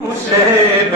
Hussein,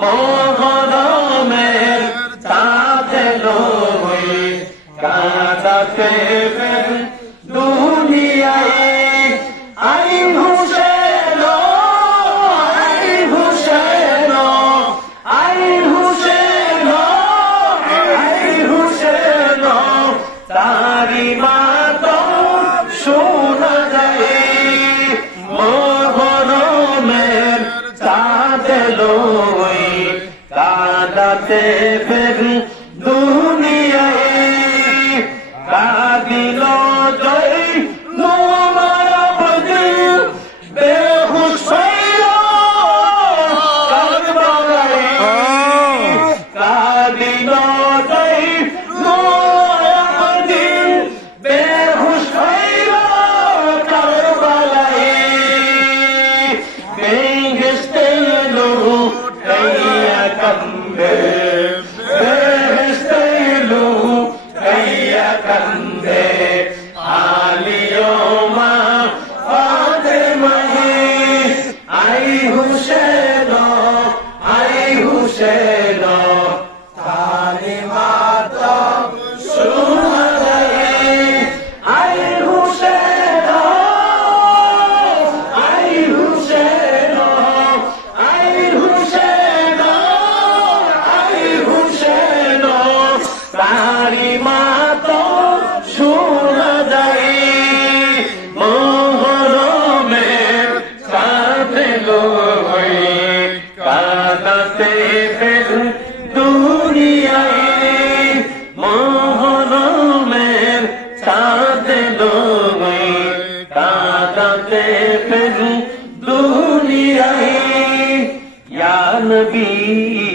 Oh. से फिर Karan হারাতে ফেল দুনিয়ায় মোহরমের সাথে লোই কাদাতে ফেল দুনিয়ায়। ইয়া নবী।